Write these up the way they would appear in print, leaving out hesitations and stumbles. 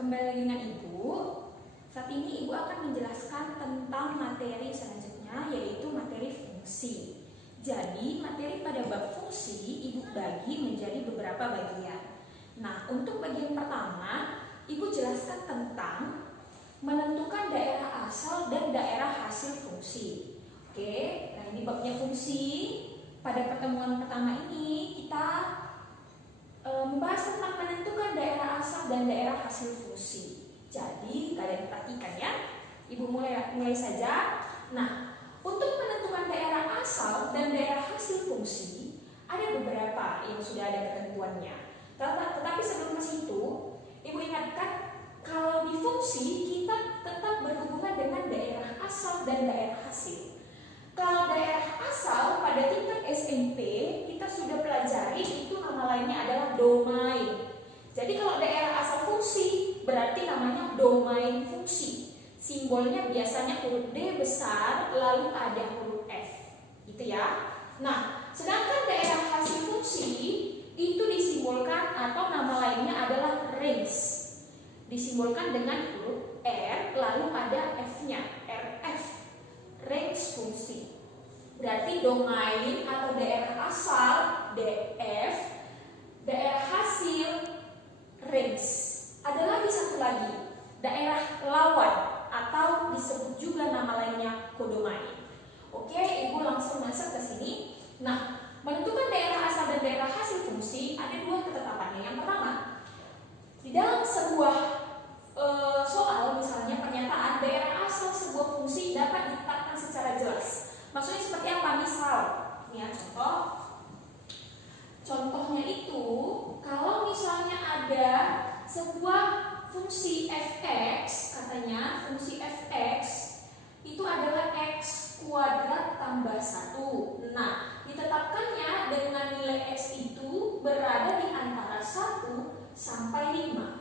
Kembali lagi dengan Ibu. Saat ini Ibu akan menjelaskan tentang materi selanjutnya, yaitu materi fungsi. Jadi, materi pada bab fungsi Ibu bagi menjadi beberapa bagian. Nah, untuk bagian pertama, Ibu jelaskan tentang menentukan daerah asal dan daerah hasil fungsi. Oke, nah ini babnya fungsi. Pada pertemuan pertama ini kita membahas tentang menentukan daerah asal dan daerah hasil fungsi. Jadi kalian perhatikan ya. Ibu mulai saja. Nah, untuk menentukan daerah asal dan daerah hasil fungsi ada beberapa yang sudah ada ketentuannya. Tetapi sebelum ke situ, Ibu ingatkan kalau di fungsi kita tetap berhubungan dengan daerah asal dan daerah hasil. Kalau daerah asal pada tingkat SMP kita sudah pelajari itu nama lainnya adalah domain. Jadi kalau daerah asal fungsi berarti namanya domain fungsi. Simbolnya biasanya huruf D besar lalu ada huruf F. Gitu ya. Nah, sedangkan daerah hasil fungsi itu disimbolkan atau nama lainnya adalah range. Disimbolkan dengan huruf R lalu ada F-nya, RF. Range fungsi. Berarti domain atau daerah asal DF, daerah hasil range. Ada lagi satu lagi, daerah lawan atau disebut juga nama lainnya kodomain. Oke, Ibu langsung masuk ke sini. Nah, menentukan daerah asal dan daerah hasil fungsi ada dua ketetapannya. Yang pertama, di dalam sebuah soal misalnya pernyataan daerah asal sebuah fungsi dapat ditetapkan secara jelas. Maksudnya seperti apa? Misal, ini ya contohnya itu kalau misalnya ada sebuah fungsi fx, katanya fungsi fx itu adalah x kuadrat tambah 1. Nah, ditetapkannya dengan nilai x itu berada di antara 1 sampai 5.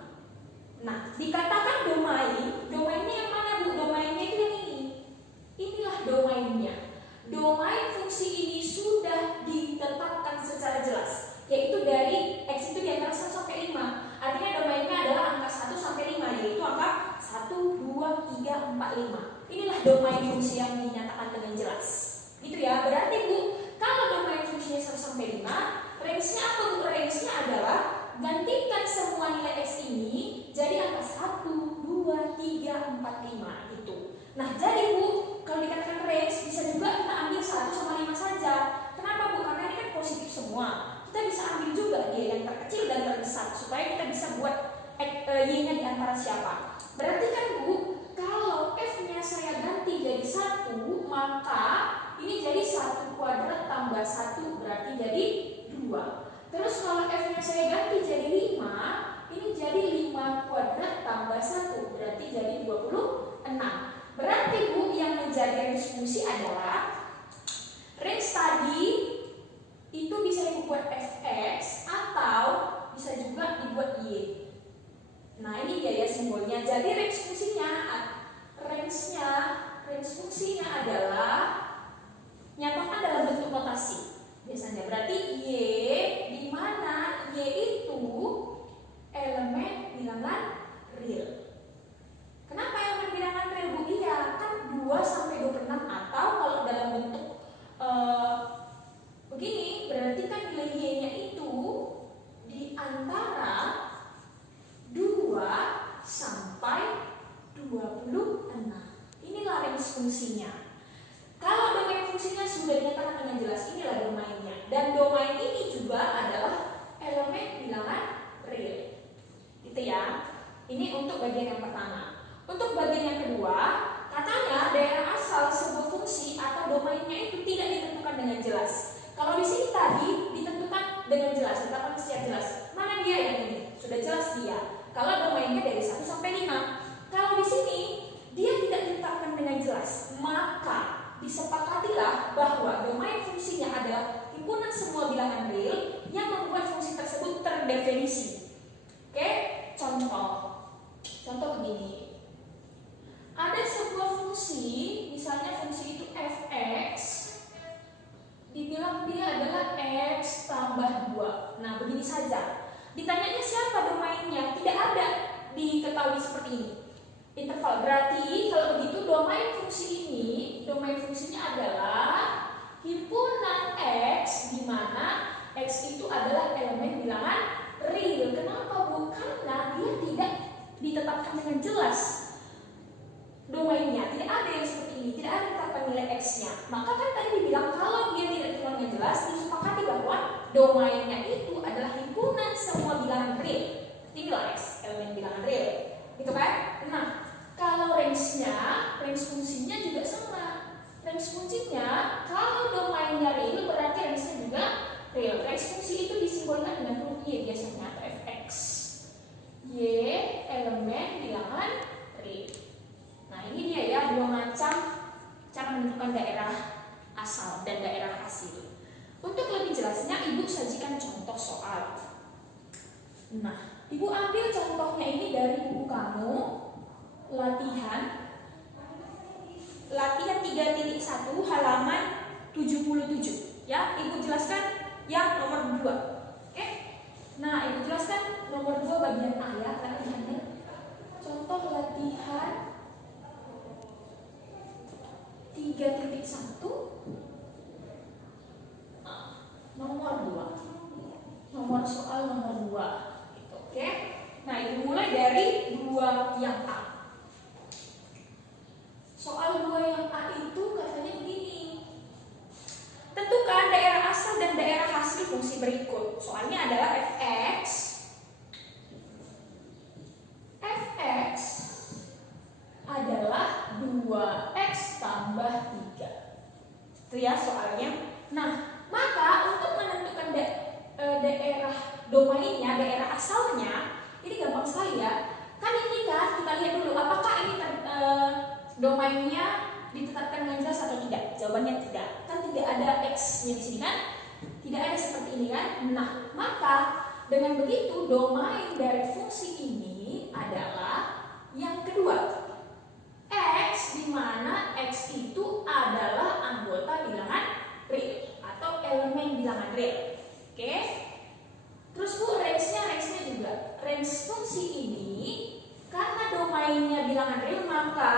Nah, dikatakan domainnya yang mana Bu? Domainnya itu yang ini. Inilah domainnya. Domain fungsi ini sudah ditetapkan secara jelas, yaitu dari x itu di antara 1 sampai 5. Artinya domainnya adalah angka 1 sampai 5, yaitu angka 1, 2, 3, 4, 5. Inilah domain fungsi yang dinyatakan dengan jelas. Gitu ya. Berarti Bu, kalau domain fungsinya 1 sampai 5, range-nya apa Bu? Range-nya adalah gantikan semua nilai x ini jadi angka 1, 2, 3, 4, 5 gitu. Nah, jadi Bu, kalau dikatakan range bisa juga kita ambil 1 sama 5 saja. Kenapa Bu? Karena ini kan positif semua. Kita bisa ambil juga dia yang terkecil dan terbesar supaya kita bisa buat y-nya di antara siapa. Berarti kan Bu, kalau f-nya saya ganti jadi 1, maka ini jadi 1 kuadrat tambah 1 berarti jadi 2. Terus kalau f-nya saya ganti jadi 5, ini jadi 5 kuadrat tambah 1 berarti jadi 26. Berarti Bu, yang menjadi range fungsi adalah range tadi itu bisa Ibu buat fx atau bisa juga dibuat y. Nah, ini dia ya simbolnya. Jadi range fungsinya adalah nyatakan dalam bentuk notasi. Biasanya berarti y di mana y itu elemen bilangan real. Kenapa elemen bilangan real Bu? Iya, kan 2 sampai 26 atau kalau dalam bentuk begini berarti kan nilai y-nya itu di antara 2 sampai 26. Inilah range fungsinya. Kalau domain fungsinya sudah dinyatakan dengan jelas, inilah domainnya. Dan domain ini juga adalah elemen bilangan real. Gitu ya. Ini untuk bagian yang pertama. Untuk bagian yang kedua, katanya daerah asal sebuah fungsi atau domainnya itu tidak ditentukan dengan jelas. Kalau di sini tadi ditentukan dengan jelas, ditetapkan secara jelas. Mana dia yang ini? Sudah jelas dia. Kalau domainnya dari 1 sampai 5. Kalau di sini dia tidak ditetapkan dengan jelas, maka disepakatilah bahwa domain fungsinya adalah himpunan semua bilangan real yang membuat fungsi tersebut terdefinisi. Oke, contoh begini. Ada sebuah fungsi, misalnya fungsi itu fx, dibilang dia adalah x tambah 2. Nah, begini saja. Ditanyanya siapa domainnya? Tidak ada. diketahui seperti ini. Interval berarti kalau begitu domain fungsinya adalah himpunan X, di mana X itu adalah elemen bilangan real. Kenapa Bu? Karena dia tidak ditetapkan dengan jelas domainnya, tidak ada yang seperti ini, tidak ada ditetapkan nilai X-nya. Maka kan tadi dibilang kalau dia tidak ditetapkan dengan jelas, disepakati bahwa domainnya itu adalah himpunan semua bilangan real. Inilah X, elemen bilangan real, gitu kan? Nah, kalau range fungsinya juga sama. Range fungsinya, kalau domainnya real berarti range-nya juga real. Range fungsi itu disimbolkan dengan huruf Y biasanya, atau fx. Y elemen bilangan real. Nah, ini dia ya, dua macam cara menentukan daerah asal dan daerah hasil. Untuk lebih jelasnya, Ibu sajikan contoh soal. Nah, Ibu ambil contohnya ini dari buku kamu, latihan 3.1 halaman 77 ya. Ibu jelaskan yang nomor 2. Oke. Nah, Ibu jelaskan nomor 2 bagian A ya, latihannya. Contoh latihan 3.1 nomor 2. Nomor soal nomor 2 gitu, oke. Nah, Ibu mulai dari 2 yang A. Soal 2 yang A itu katanya begini. Tentukan daerah asal dan daerah hasil fungsi berikut. Soalnya adalah fx adalah 2x tambah 3. Itu ya soalnya. Nah, maka untuk menentukan daerah domainnya, daerah asalnya, ini gampang sekali ya. Kan ini kan kita lihat dulu apakah ini domainnya ditetapkan dengan jelas atau tidak. Jawabannya tidak. Kan tidak ada X-nya di sini kan? Tidak ada seperti ini kan? Nah, maka dengan begitu domain dari fungsi ini adalah yang kedua. X, di mana X itu adalah anggota bilangan real atau elemen bilangan real. Oke? Terus Bu, range-nya juga. Range fungsi ini karena domainnya bilangan real, maka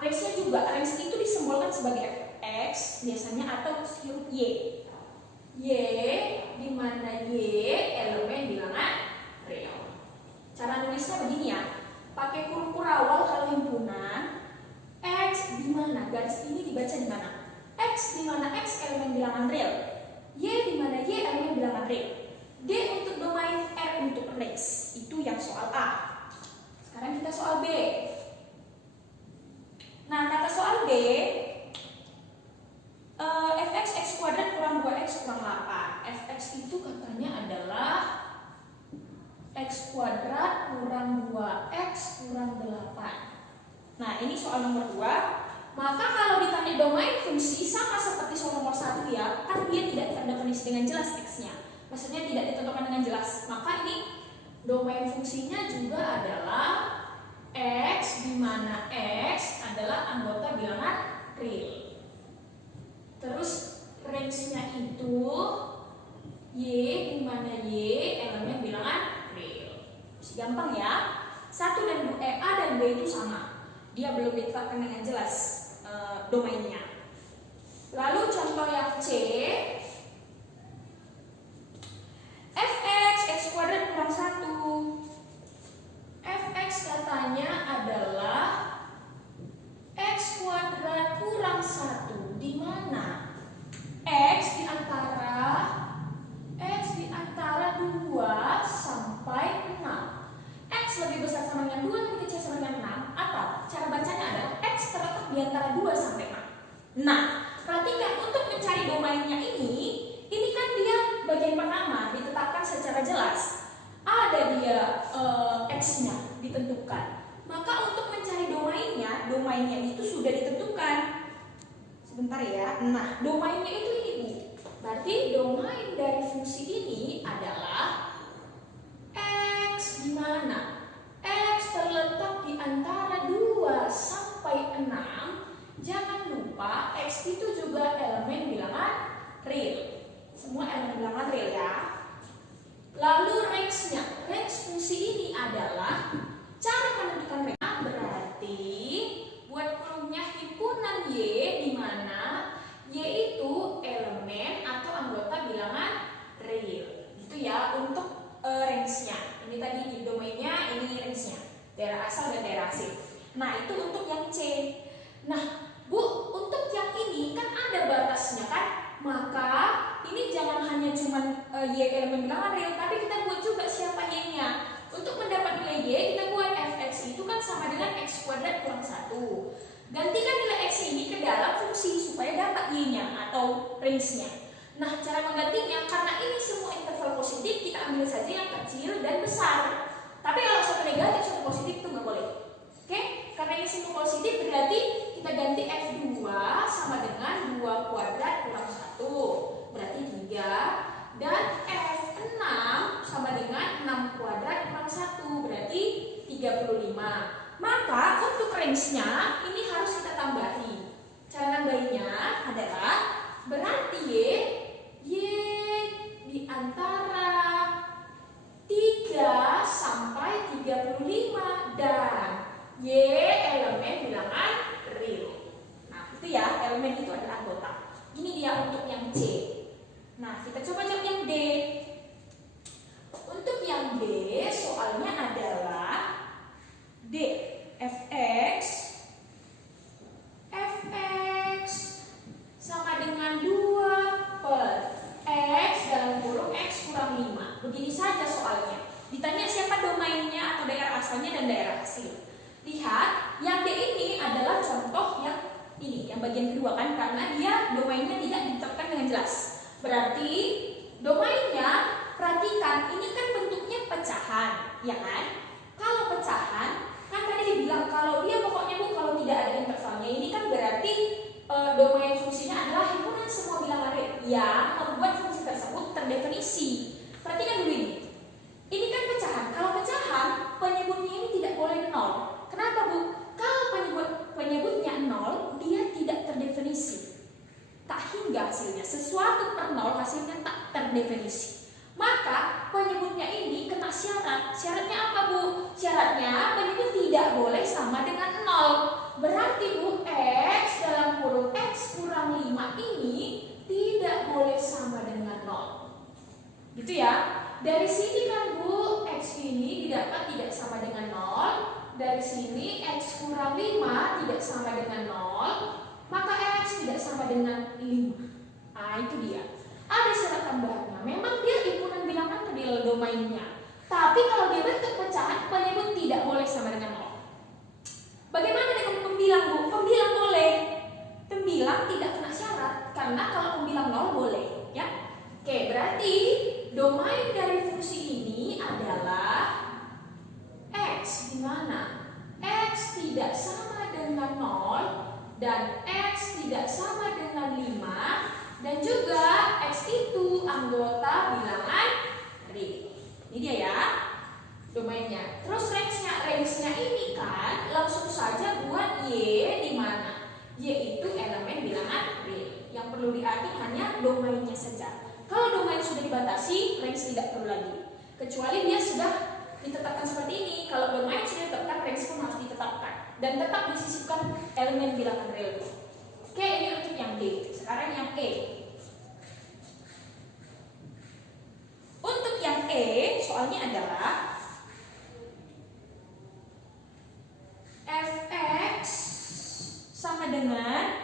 range-nya juga. Range itu disimbolkan sebagai fx biasanya atau huruf Y. Y, di mana Y elemen bilangan real. Cara nulisnya begini ya. Pakai huruf awal kalau himpunan. X di mana? Garis ini dibaca di mana? X di mana? X elemen bilangan real. Y di mana? Y elemen bilangan real. D untuk domain, R untuk range. Itu yang soal A. Sekarang kita soal B. Nah, kata soal B, fx x kuadrat kurang 2x kurang 8. Fx itu katanya adalah x kuadrat kurang 2x kurang 8. Nah, ini soal nomor 2. Maka kalau ditanya domain fungsi sama seperti soal nomor 1 ya, kan dia tidak terdefinisi dengan jelas x-nya. Maksudnya tidak ditentukan dengan jelas. Maka ini domain fungsinya juga adalah X, di mana X adalah anggota bilangan real. Terus range-nya itu Y, di mana Y elemen bilangan real. Masih gampang ya. 1 dan 2, A dan B itu sama. Dia belum ditetapkan dengan jelas domainnya. Lalu contoh yang C, fx x kuadrat kurang 1. Fx katanya adalah x kuadrat kurang 1, di mana x di antara 2 sampai 6. X lebih besar sama dengan 2, lebih kecil sama dengan 6. Atau cara bacanya adalah x terletak di antara 2 sampai 6. Nah, perhatikan untuk mencari domainnya ini kan dia bagian pertama ditetapkan secara jelas. Ada dia X-nya ditentukan. Maka untuk mencari domainnya itu sudah ditentukan. Sebentar ya. Nah, domainnya itu ini Bu. Berarti domain dari fungsi ini adalah X, di mana X terletak di antara 2 sampai 6. Jangan lupa X itu juga elemen bilangan real. Semua elemen bilangan real ya. Lalu range-nya. Range fungsi ini adalah cara Nah, itu untuk yang C. Nah, Bu, untuk yang ini kan ada batasnya kan? Maka ini jangan hanya cuman Y elemen bilangan real, tapi kita buat juga siapa Y-nya. Untuk mendapat nilai Y, kita buat fx itu kan sama dengan x kuadrat kurang 1. Gantikan nilai x ini ke dalam fungsi supaya dapat Y-nya atau range-nya. Nah, cara menggantinya, karena ini semua interval positif, kita ambil saja yang kecil dan besar. Tapi kalau satu negatif, satu positif itu nggak boleh. Oke? Karena ini semua positif, berarti kita ganti F2 sama dengan 2 kuadrat kurang 1. Berarti 3. Dan F6 sama dengan 6 kuadrat kurang 1. Berarti 35. Maka untuk range-nya, ini harus kita tambahi. Cara nambahinnya adalah berarti Y di antara 3 sampai 35 dan Y elemen bilangan real. Nah, itu ya, elemen itu adalah anggota. Ini dia untuk yang C. Nah, kita coba jawab yang D. Untuk yang D, soalnya adalah D fx sama dengan 2 per x dalam kurung x kurang 5. Begini saja soalnya. Ditanya siapa domainnya atau daerah asalnya dan daerah hasil. Lihat, yang D ini adalah contoh yang ini, yang bagian kedua kan, karena dia domainnya tidak ditetapkan dengan jelas. Berarti domainnya, perhatikan, ini kan bentuknya pecahan, ya kan? Kalau pecahan, kan tadi dibilang kalau dia pokoknya Bu, kalau tidak ada intervalnya, ini kan berarti domain fungsinya adalah himpunan semua bilangan real yang membuat fungsi tersebut terdefinisi. Perhatikan dulu ini. Ini kan pecahan. Kalau pecahan, penyebutnya ini tidak boleh 0. Kenapa Bu? Kalau penyebutnya 0, dia tidak terdefinisi. Tak hingga hasilnya. Sesuatu per 0 hasilnya tak terdefinisi. Maka penyebutnya ini kena syarat. Syaratnya apa Bu? Syaratnya penyebut tidak boleh sama dengan 0. Berarti Bu, x dalam kurung x kurang 5 ini tidak boleh sama dengan 0. Gitu ya. Dari sini kan Bu, x ini didapat tidak sama dengan 0. Dari sini x kurang 5 tidak sama dengan 0. Maka x tidak sama dengan 5. Nah, itu dia. Ada syarat tambahannya. Memang dia himpunan bilangan real domainnya. Tapi kalau dia bentuk pecahan, penyebut tidak boleh sama dengan 0. Bagaimana dengan pembilang Bu? Pembilang boleh. Pembilang tidak kena syarat. Karena kalau pembilang 0 boleh. Ya. Oke, berarti domain dari fungsi ini adalah x, di mana x tidak sama dengan 0 dan x tidak sama dengan 5 dan juga x itu anggota bilangan real. Ini dia ya domainnya. Terus range-nya ini kan langsung saja buat y di mana y itu elemen bilangan real. Yang perlu diatur hanya domainnya saja. Kalau domain sudah dibatasi, range tidak perlu lagi. Kecuali dia sudah ditetapkan seperti ini. Kalau domain sudah ditetapkan, range pun harus ditetapkan. Dan tetap disisipkan elemen bilangan real. Oke, ini untuk yang D. Sekarang yang E. Untuk yang E, soalnya adalah fx sama dengan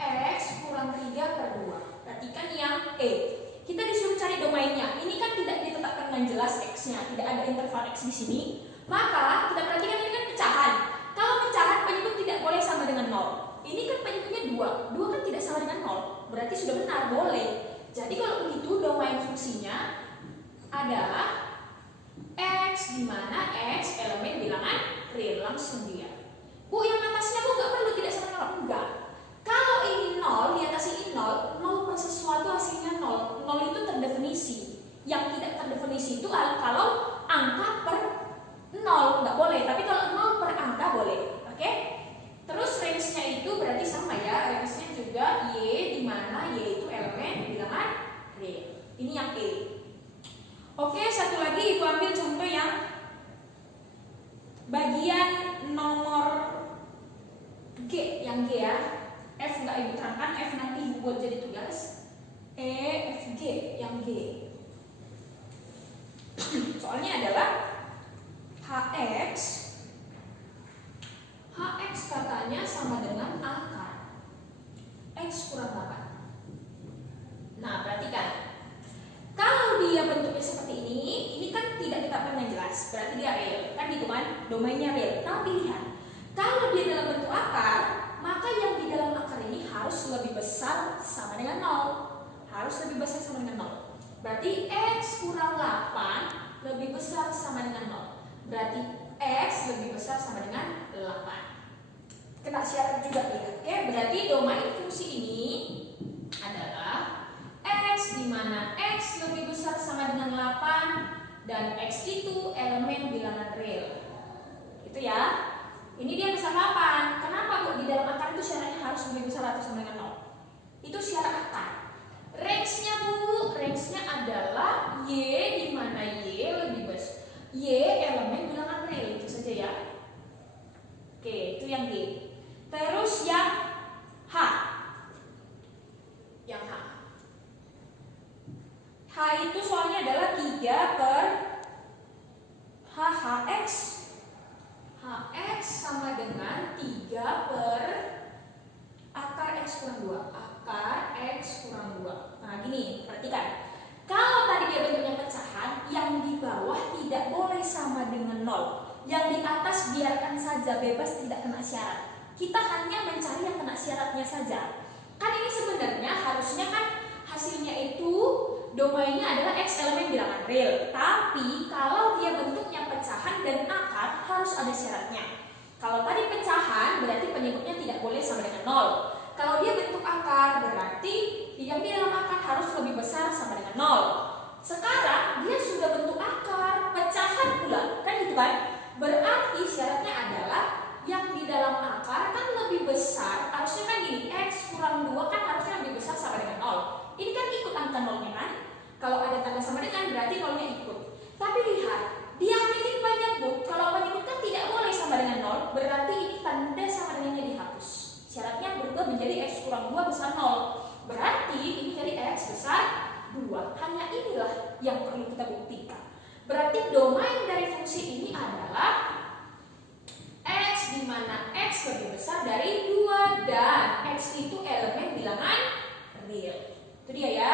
x kurang 3 per 2. Perhatikan yang E. Kita disuruh cari domainnya. Ini kan tidak ditetapkan dengan jelas x-nya, tidak ada interval x di sini. Maka kita perhatikan ini kan pecahan. Kalau pecahan penyebut tidak boleh sama dengan 0. Ini kan penyebutnya 2. 2 kan tidak sama dengan 0. Berarti sudah benar, boleh. Jadi kalau begitu domain fungsinya adalah x di mana x elemen bilangan real, langsung dia. Bu, yang atasnya Bu nggak perlu tidak sama 0. Enggak. Kalau ini 0, di atas ini 0, 0 per sesuatu hasilnya 0. 0 itu terdefinisi. Yang tidak terdefinisi itu kalau angka per 0, nggak boleh. Tapi kalau 0 per angka boleh. Oke? Terus range-nya itu berarti sama ya. Range-nya juga y, di mana y itu elemen bilangan real. Ini yang E. Oke, satu lagi Ibu ambil contoh yang bagian nomor G, yang G ya. F nggak Ibu terangkan, F nanti Ibu buat jadi tugas. E, F, G, yang G. Soalnya adalah HX atas, berarti dia real. Kan gitu kan, domainnya real. Tapi lihat, kalau dia dalam bentuk akar, maka yang di dalam akar ini harus lebih besar sama dengan 0. Harus lebih besar sama dengan 0. Berarti X kurang 8 lebih besar sama dengan 0. Berarti X lebih besar sama dengan 8. Kena syarat juga ya. Oke, berarti domain fungsi ini adalah X di mana X lebih besar sama dengan 8 dan X itu elemen bilangan real. Gitu ya. Ini dia besar 8. Kenapa kok di dalam akar itu syaratnya harus lebih besar atau sama dengan 0? Itu syarat akar. Range-nya Bu, range-nya adalah Y di mana Y lebih besar. Y elemen bilangan real, itu saja ya. Oke, itu yang Y. Terus yang H. Yang H. H itu soalnya adalah 3 per HX. HX sama dengan 3 per akar X kurang 2. Akar X kurang 2. Nah gini, perhatikan. Kalau tadi dia bentuknya pecahan, yang di bawah tidak boleh sama dengan 0. Yang di atas biarkan saja, bebas, tidak kena syarat. Kita hanya mencari yang kena syaratnya saja. Kan ini sebenarnya harusnya kan hasilnya itu domainnya adalah X elemen bilangan real. Tapi kalau dia bentuknya pecahan dan akar harus ada syaratnya. Kalau tadi pecahan berarti penyebutnya tidak boleh sama dengan 0. Kalau dia bentuk akar berarti yang di dalam akar harus lebih besar sama dengan 0. Sekarang dia sudah bentuk akar, pecahan pula, kan gitu kan? Berarti syaratnya adalah yang di dalam akar kan lebih besar, harusnya kan gini, X kurang 2 kan harusnya lebih besar sama dengan 0. Ini kan ikut angka 0-nya kan? Kalau ada tanda sama dengan berarti 0-nya ikut. Tapi lihat, dia ini menyebut, kalau menyebut kan tidak boleh sama dengan 0, berarti ini tanda sama dengannya dihapus. Syaratnya berubah menjadi X kurang 2 besar 0. Berarti ini jadi X besar 2. Hanya inilah yang perlu kita buktikan. Berarti domain dari fungsi ini adalah X di mana X lebih besar dari 2 dan X itu elemen bilangan real. Itu dia ya.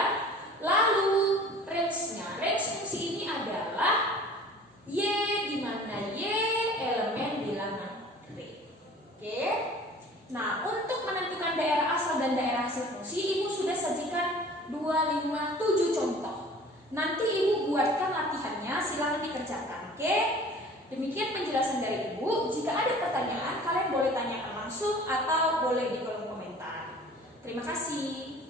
Lalu range-nya, range fungsi ini adalah Y di mana Y elemen bilangan real. Oke. Nah, untuk menentukan daerah asal dan daerah hasil fungsi, Ibu sudah sajikan 2, 5, 7 contoh. Nanti Ibu buatkan latihannya, silakan dikerjakan. Oke? Demikian penjelasan dari Ibu. Jika ada pertanyaan, kalian boleh tanyakan langsung atau boleh di kolom komentar. Terima kasih.